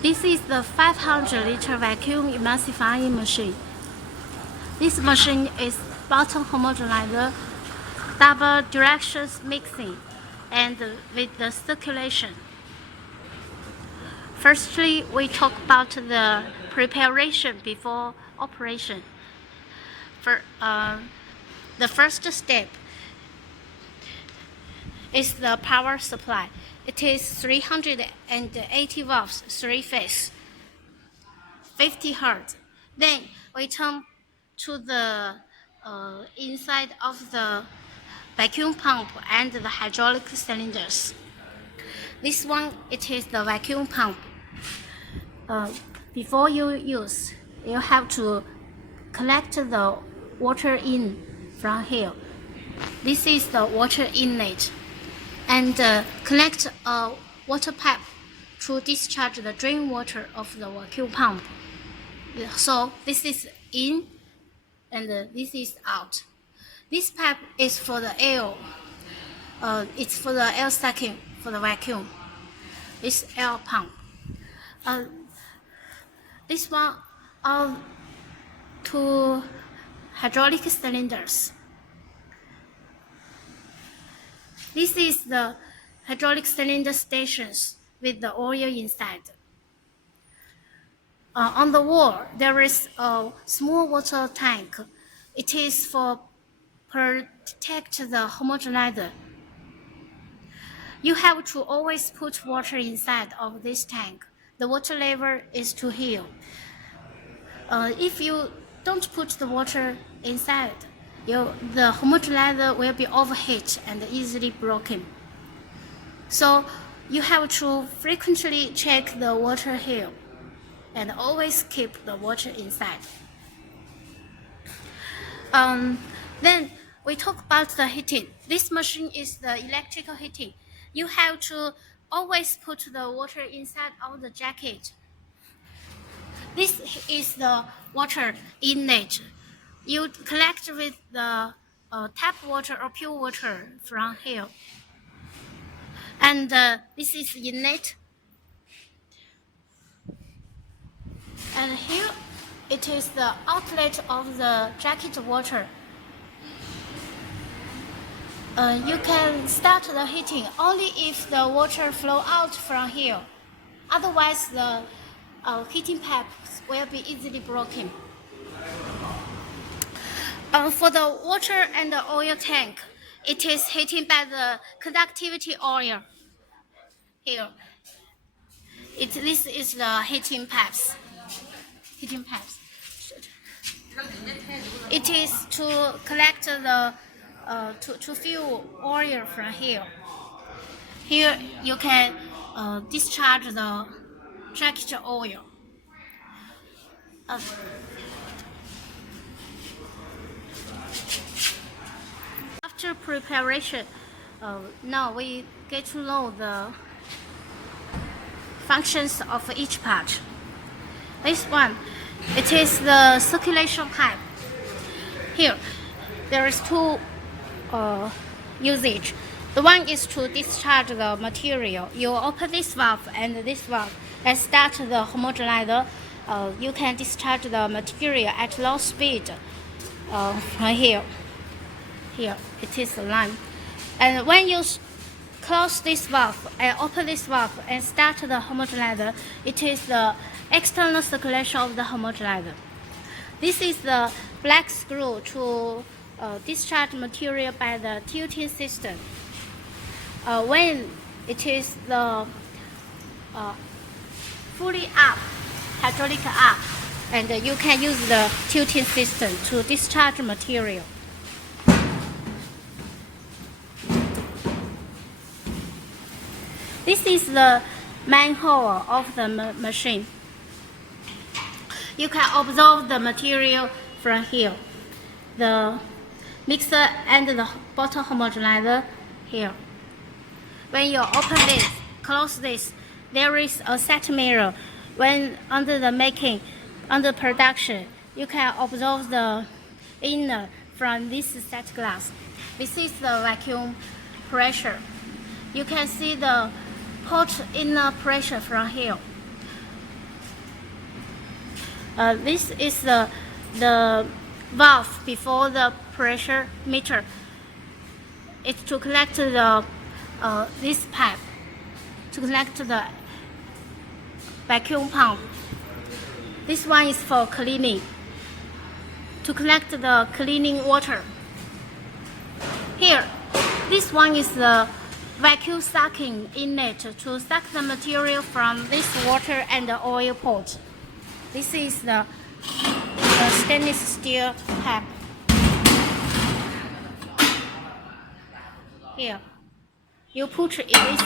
This is the 500-liter vacuum emulsifying machine. This machine is bottom homogenizer, double directions mixing, and with the circulation. Firstly, we talk about the preparation before operation. The first step is the power supply. It is 380 volts, three-phase, 50 Hz. Then we turn to the inside of the vacuum pump and the hydraulic cylinders. This one, it is the vacuum pump. Before you use, you have to collect the water in from here. This is the water inlet, and connect a water pipe to discharge the drain water of the vacuum pump. So this is in, and this is out. This pipe is for the air. It's for the air sucking for the vacuum. This air pump. This one are two hydraulic cylinders. This is the hydraulic cylinder stations with the oil inside. On the wall, there is a small water tank. It is for protect the homogenizer. You have to always put water inside of this tank. The water level is to here. If you don't put the water inside, the homogenizer will be overheat and easily broken. So you have to frequently check the water here and always keep the water inside. Then we talk about the heating. This machine is the electrical heating. You have to always put the water inside of the jacket. This is the water inlet. You collect with the tap water or pure water from here. And this is inlet. And here it is the outlet of the jacket water. You can start the heating only if the water flow out from here. Otherwise, the heating pipes will be easily broken. For the water and the oil tank, it is heated by the conductivity oil. Here, this is the heating pipes. It is to collect the to fill oil from here. Here you can discharge the jacket oil. After preparation, now we get to know the functions of each part. This one, it is the circulation pipe. Here, there is two usage. The one is to discharge the material. You open this valve and this valve and start the homogenizer. You can discharge the material at low speed from here. Here, it is a line. And when you close this valve and open this valve and start the homogenizer, it is the external circulation of the homogenizer. This is the black screw to discharge material by the tilting system. When it is the fully up, hydraulic up, and you can use the tilting system to discharge material. This is the manhole of the machine. You can observe the material from here. The mixer and the bottom homogenizer here. When you open this, close this, there is a set mirror. When under the making, under production, you can observe the inner from this set glass. This is the vacuum pressure. You can see the port inner pressure from here. This is the valve before the pressure meter. It's to collect the this pipe to collect the vacuum pump. This one is for cleaning, to collect the cleaning water. Here, this one is the vacuum sucking inlet to suck the material from this water and the oil pot. This is the stainless steel pipe. Here, you put this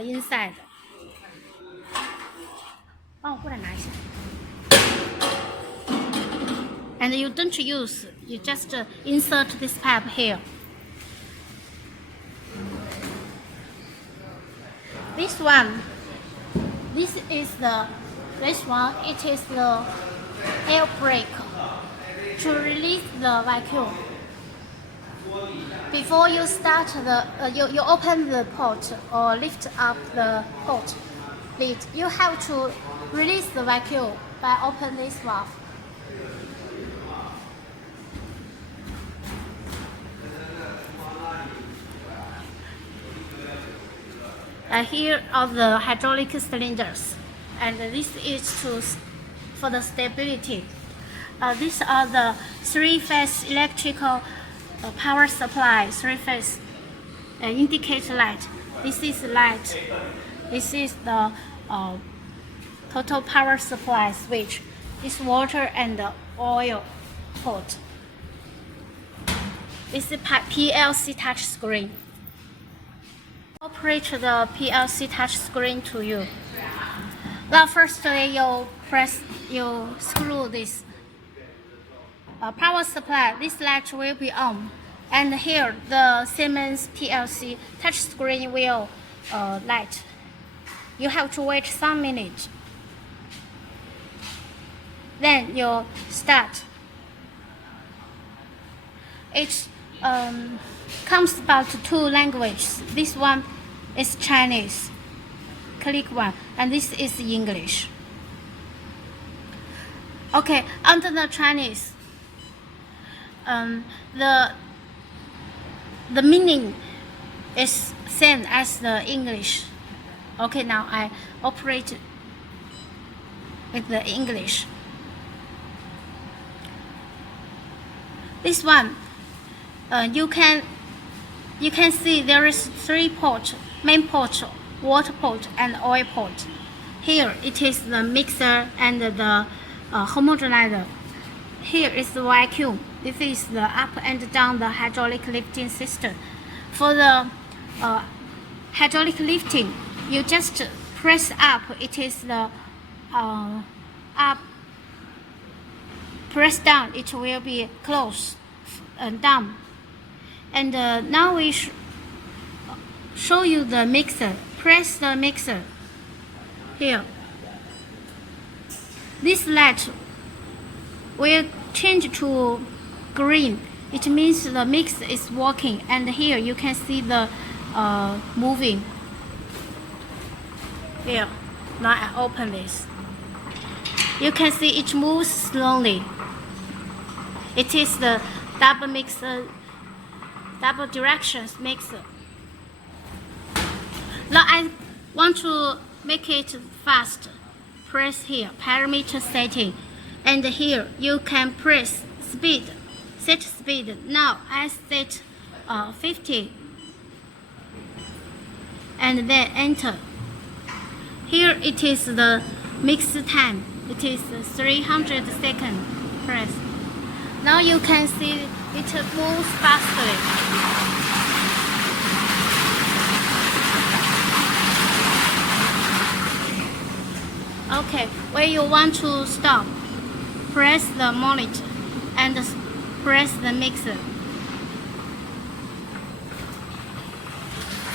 inside. 帮我过来拿一下。And you don't use, you just insert this pipe here. This one, it is the air brake to release the vacuum. Before you start you open the pot or lift up the pot lid, you have to release the vacuum by opening this valve. Here are the hydraulic cylinders, and this is for the stability. These are the three-phase electrical power supply, three-phase indicator light. This is light. This is the total power supply switch. This water and the oil pot. This is PLC touch screen. Operate the PLC touch screen to you. Now firstly you screw this power supply. This light will be on, and here the Siemens PLC touch screen will light. You have to wait some minutes. Then you start. It comes about two languages. This one is Chinese, click one, and this is English. Okay, under the Chinese, the meaning is same as the English. Okay, now I operate with the English. This one, you can see there is three ports: main port, water port, and oil port. Here it is the mixer and the homogenizer. Here is the vacuum. This is the up and down the hydraulic lifting system. For the hydraulic lifting, you just press up. It is the up. Press down, it will be closed and down. And now we show you the mixer. Press the mixer here. This light will change to green. It means the mix is working, and here you can see the moving. Here, now I open this. You can see it moves slowly. It is the double mixer, double directions mixer. Now I want to make it fast. Press here, parameter setting, and here you can press speed, set speed. Now I set 50, and then enter. Here it is the mix time. It is 300 seconds. Press. Now you can see it moves fastly. Okay, when you want to stop, press the monitor and press the mixer.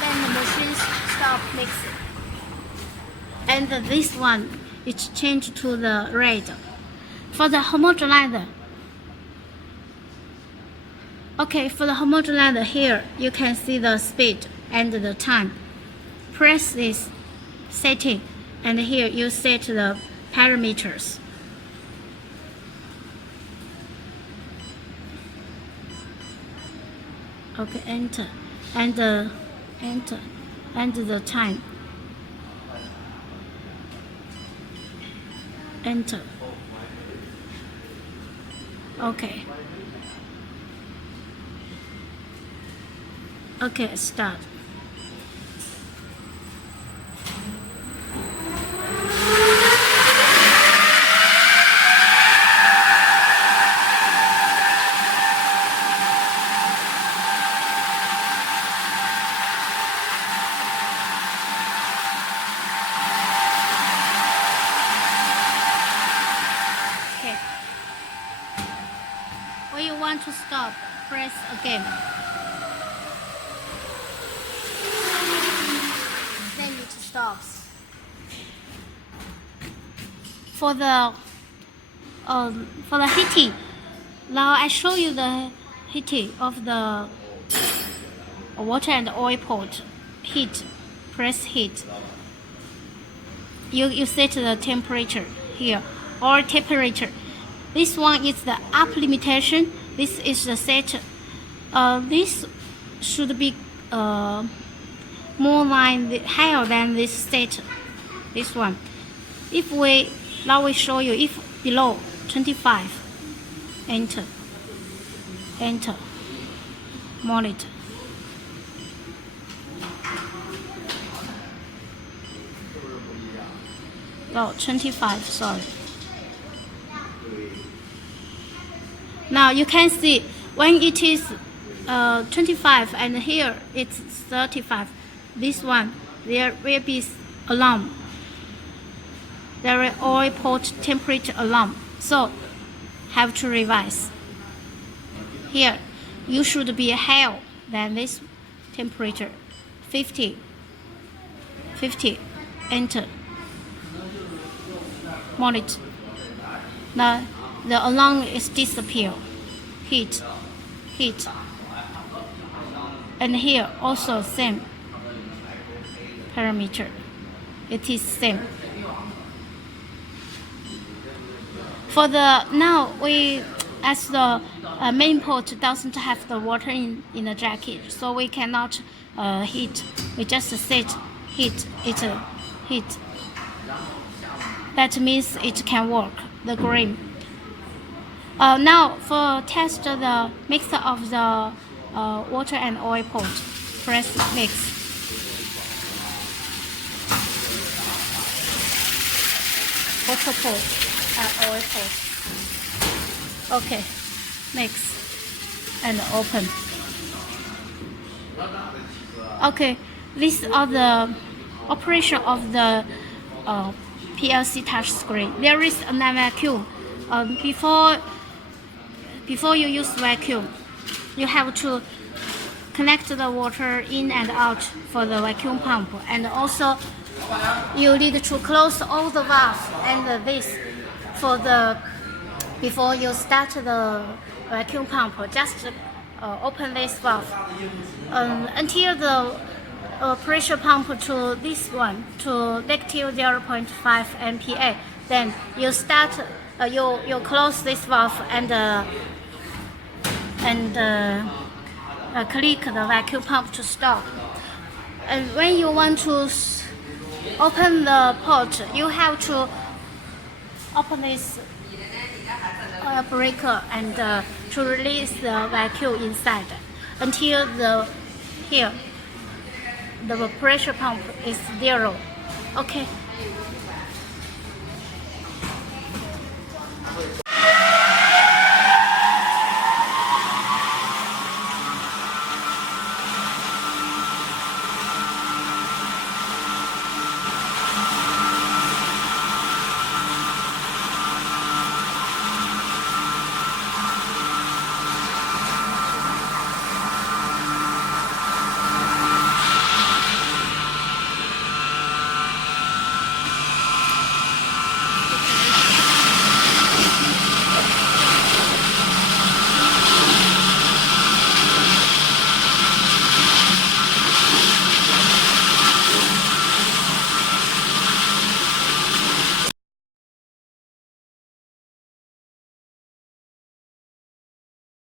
Then the machine stop mixing. And this one, it's changed to the red. For the homogenizer, okay, for the homogenizer here, you can see the speed and the time. Press this setting, and here you set the parameters. Okay, enter, and enter, and the time. Enter. Okay. Okay, start. Okay. When you want to stop, press again. Then it stops. For the heating, now I show you the heating of the water and oil pot. Heat, press heat. You set the temperature here or temperature. This one is the up limitation. This is the set. This should be higher than this set. This one. If we now we show you if below 25, enter, enter, monitor. Oh, 25, sorry. Now you can see when it is 25 and here it's 35. This one, there will be alarm. There is oil pot temperature alarm. So have to revise. Here, you should be higher than this temperature. 50, enter. Monitor. Now the alarm is disappear. Heat. And here also same parameter. It is same. For the now as the main pot doesn't have the water in the jacket, so we cannot heat. We just set heat. Heat. That means it can work. The green. Now for test the mixture of the water and oil pot, press mix. Water pot and oil pot. Okay, mix and open. Okay, these are the operation of the PLC touch screen. There is a vacuum. Before you use vacuum, you have to connect the water in and out for the vacuum pump, and also you need to close all the valves and this for the before you start the vacuum pump. Just open this valve until the pressure pump to this one to negative 0.5 MPa. Then you start. You close this valve and click the vacuum pump to stop. And when you want to open the pot, you have to open this breaker and to release the vacuum inside until the pressure pump is 0. Okay.